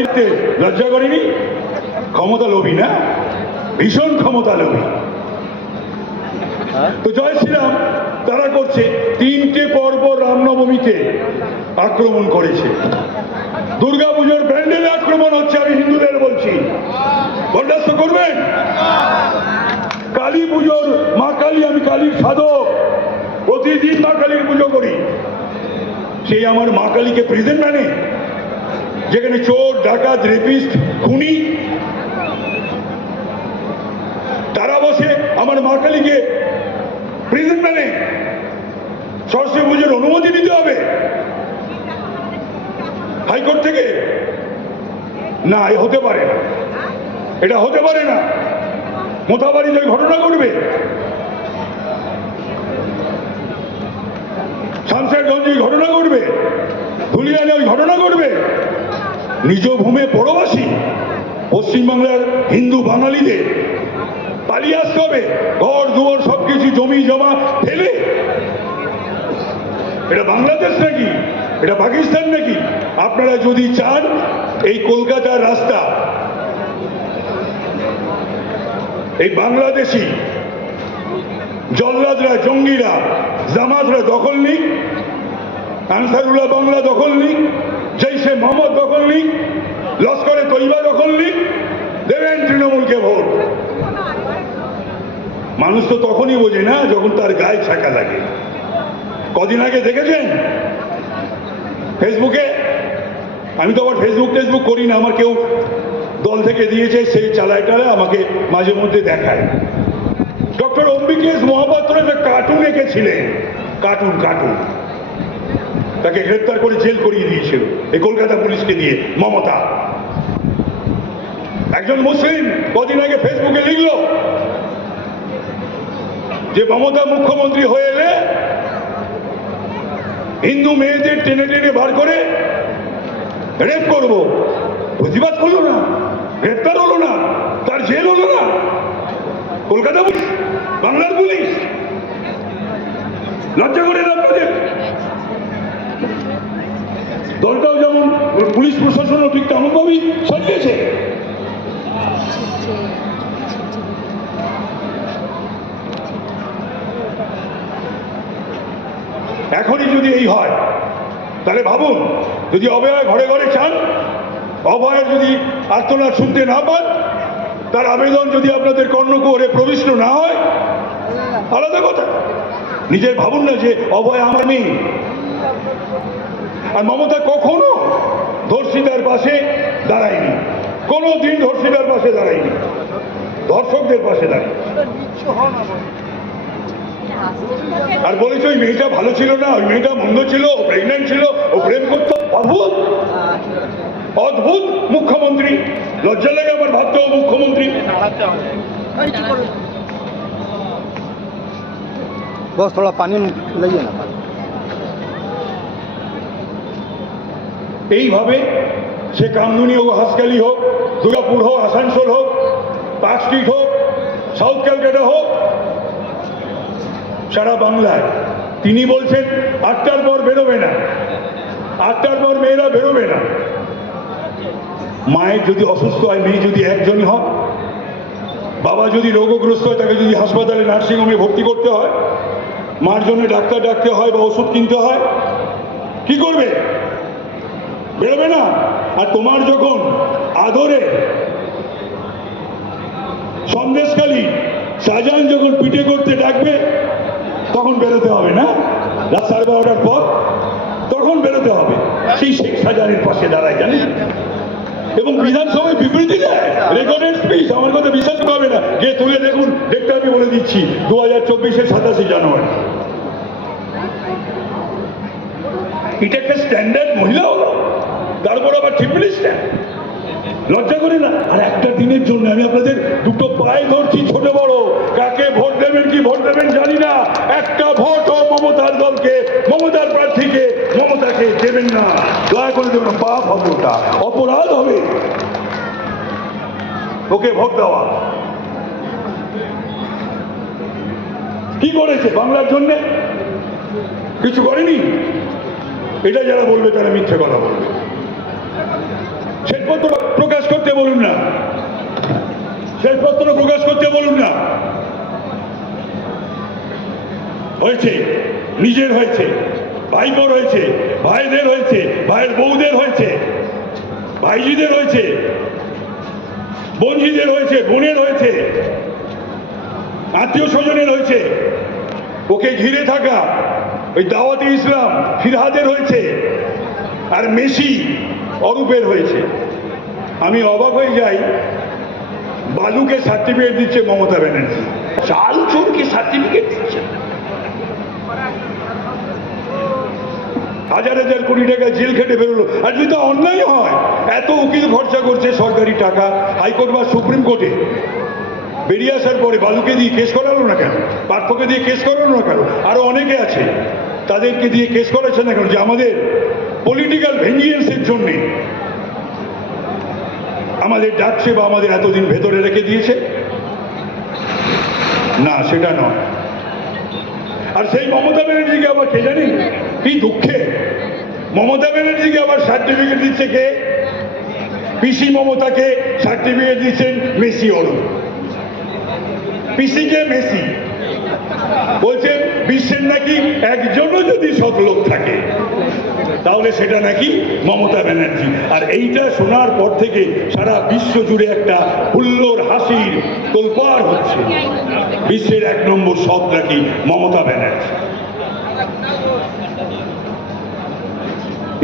লোভীতে লজ্জা করেনি? ক্ষমতা লোভী না, ভীষণ ক্ষমতা লোভী। তো জয় শ্রীরাম তারা করছে, 3টে পর্ব রামনবমীতে আক্রমণ করেছে, দুর্গাপুজোর প্যান্ডেলে আক্রমণ হচ্ছে। আমি হিন্দুদের বলছি, বরদাস্ত করবেন? কালী পুজোর মা কালী, আমি কালীর সাধক, প্রতিদিন মা কালীর পুজো করি। সেই আমার মা কালীকে প্রিজন মানে, যেখানে চোর ডাকাত রেপিস্ট খুনি তারা বসে, আমার মা কালীকে প্রিজন মানে সরস্বতী পুজোর অনুমতি নিতে হবে হাইকোর্ট থেকে? না, এ হতে পারে না, এটা হতে পারে না। মোথাবাড়িতে ওই ঘটনা ঘটবে, শামশেরগঞ্জে ঘটনা ঘটবে, ধুলিয়ানে ওই ঘটনা ঘটবে। নিজ ভূমে পরবাসী পশ্চিমবাংলার হিন্দু বাঙালিদের পালিয়ে আসতে হবে, ঘর দুয়ার সবকিছু জমি জমা ফেলে। এটা বাংলাদেশ নাকি? এটা পাকিস্তান নাকি? আপনারা যদি চান এই কলকাতার রাস্তা এই বাংলাদেশি জল্লাদরা, জঙ্গিরা, জামাতরা দখল নিক, আনসারুল্লাহ বাংলা দখল নিক, জৈশে মোহাম্মদ দখল নিক, লস্করে তৈবা দখল নিক, দেবেন তৃণমূলকে ভোট। মানুষ তো তখনই বোঝে না যখন তার গায়ে ছাকা লাগে। কদিন আগে দেখেছেন ফেসবুকে, আমি তো আবার ফেসবুক করি না, আমার কেউ দল থেকে দিয়েছে, সেই চালায় টালায় আমাকে মাঝে মধ্যে দেখায়। ডক্টর অম্বিকেশ মহাপাত্র একটা কার্টুন এঁকেছিলেন, কার্টুন তাকে গ্রেপ্তার করে জেল করিয়ে দিয়েছিল এই কলকাতা পুলিশকে দিয়ে মমতা। একজন মুসলিম কদিন আগে ফেসবুকে লিখল যে মমতা মুখ্যমন্ত্রী হয়ে এলে হিন্দু মেয়েদের টেনে টেনে বার করে রেপ করব। প্রতিবাদ করলো না, গ্রেপ্তার হলো না, তার জেল হলো না। কলকাতা পুলিশ, বাংলার পুলিশ, লজ্জা করে না আপনাদের? দলটাও যেমন, পুলিশ প্রশাসনও ঠিক তেমনভাবেই সাজিয়েছে। এখনই যদি এই হয় তাহলে ভাবুন, যদি অভয় ঘরে ঘরে চান, অভয়ের যদি আর্তনাদ শুনতে না পান, তার আবেদন যদি আপনাদের কর্ণকুহরে প্রবিষ্ট না হয়, আলাদা কথা। নিজের ভাবুন না যে অভয় আমার নেই। আর মমতা কখনো ধর্ষিতার পাশে দাঁড়ায়নি, কোনো দিন ধর্ষিতার পাশে দাঁড়ায়নি, ধর্ষকদের পাশে দাঁড়ায়। আর বলেছে ওই মেয়েটা ভালো ছিল না, ওই মেয়েটা মন্দ ছিল, ও প্রেগনেন্ট ছিল, ও প্রেম করতো। অদ্ভুত অদ্ভুত মুখ্যমন্ত্রী, লজ্জা লাগে আমার ভাবতেও। মুখ্যমন্ত্রী বস থোড়া পানি লাইয়ে না। এইভাবে সে কামদুনি হোক, হাসকালি হোক, দুর্গাপুর হোক, আসানসোল হোক, পার্ক স্ট্রিট হোক, সাউথ ক্যালকাটা হোক, সারা বাংলায় তিনি বলছেন 8টার পর বেরোবে না, 8টার পর মেয়েরা বেরোবে না। মায়ের যদি অসুস্থ হয়, মেয়ে যদি একজনই হয়, বাবা যদি রোগগ্রস্ত হয়, তাকে যদি হাসপাতালে নার্সিংহোমে ভর্তি করতে হয়, মার জন্য ডাক্তার ডাকতে হয় বা ওষুধ কিনতে হয়, কি করবে? বেরোবে না। আর তোমার যখন আদরে সন্দেশখালী শাহজাহান যখন পিঠে করতে ডাকবে, তখন বেরোতে হবে না? রাত 12:30টার পর তখন বেরোতে হবে। সেই শেখ শাহজাহানের পাশে দাঁড়ায়, জানেন? এবং বিধানসভায় বিবৃতি দেয়, রেকর্ডেড স্পিচ। আমার কথা বিশ্বাস পাবে না, গিয়ে তুলে দেখুন, দেখতে আমি বলে দিচ্ছি, 2024-এর 27 জানুয়ারি। এটা একটা স্ট্যান্ডার্ড মহিলা হলো, তারপর আবার চিফ মিনিস্টার। লজ্জা করে না? আর একটা দিনের জন্য আমি আপনাদের দুটো পায়ে ধরছি, ছোট বড়, কাকে ভোট দেবেন কি ভোট দেবেন জানি না, একটা ভোটও মমতার দলকে, মমতার প্রার্থীকে, মমতাকে দেবেন না, দয়া করে দেবেন। পাপ হবে, ওটা অপরাধ হবে ওকে ভোট দেওয়া। কি করেছে বাংলার জন্য? কিছু করেনি। এটা যারা বলবে তারা মিথ্যে কথা বলবে। শ্বেতপত্র প্রকাশ করতে বলুন না, শ্বেতপত্র প্রকাশ করতে বলুন না। হয়েছে, নিজের হয়েছে, ভাইপোর হয়েছে, ভাইদের হয়েছে, ভাইয়ের বউদের হয়েছে, ভাইজিদের হয়েছে, বোনজিদের হয়েছে, বোনের হয়েছে, আত্মীয় স্বজনের হয়েছে। ওকে ঘিরে থাকা ওই দাওয়াতে ইসলাম ফিরহাদের হয়েছে, আর মেসি অরূপের হয়েছে। আমি অবাক হয়ে যাই, বালুকে সার্টিফিকেট দিচ্ছে মমতা ব্যানার্জি, চাল চোরকে সার্টিফিকেট দিচ্ছে। হাজার হাজার কোটি টাকা জেল খেটে বেরোলো, আর যদি অন্যায় হয়, এত উকিল খরচা করছে সরকারি টাকা, হাইকোর্ট বা সুপ্রিম কোর্টে, বেরিয়ে আসার পরে বালুকে দিয়ে কেস করালো না কেন? পার্থকে দিয়ে কেস করালো না কেন? আরো অনেকে আছে, তাদেরকে দিয়ে কেস করাচ্ছে না কেন? যে আমাদের পলিটিক্যাল ভেঞ্জিয়েন্সের জন্যে আমাদের ডাকছে বা আমাদের এতদিন ভেতরে রেখে দিয়েছে? না, সেটা নয়। আর সেই মমতা ব্যানার্জিকে আবার কে জানি কি দুঃখে, মমতা ব্যানার্জিকে আবার সার্টিফিকেট দিচ্ছে কে? পিসি মমতাকে সার্টিফিকেট দিচ্ছেন মেসি অরূপ। পিসিকে মেসি বলছেন বিশ্বের নাকি একজনও যদি সৎ লোক থাকে তাহলে সেটা নাকি মমতা ব্যানার্জি। আর এইটা শোনার পর থেকে সারা বিশ্ব জুড়ে একটা হুল্লোড় হাসির তোলপাড় হচ্ছে। বিশ্বের এক নম্বর সৎ নাকি মমতা ব্যানার্জি।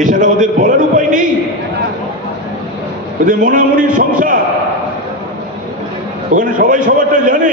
এছাড়া ওদের বলার উপায় নেই। ওদের মনামনির সংসার, ওখানে সবাই সবারটা জানে।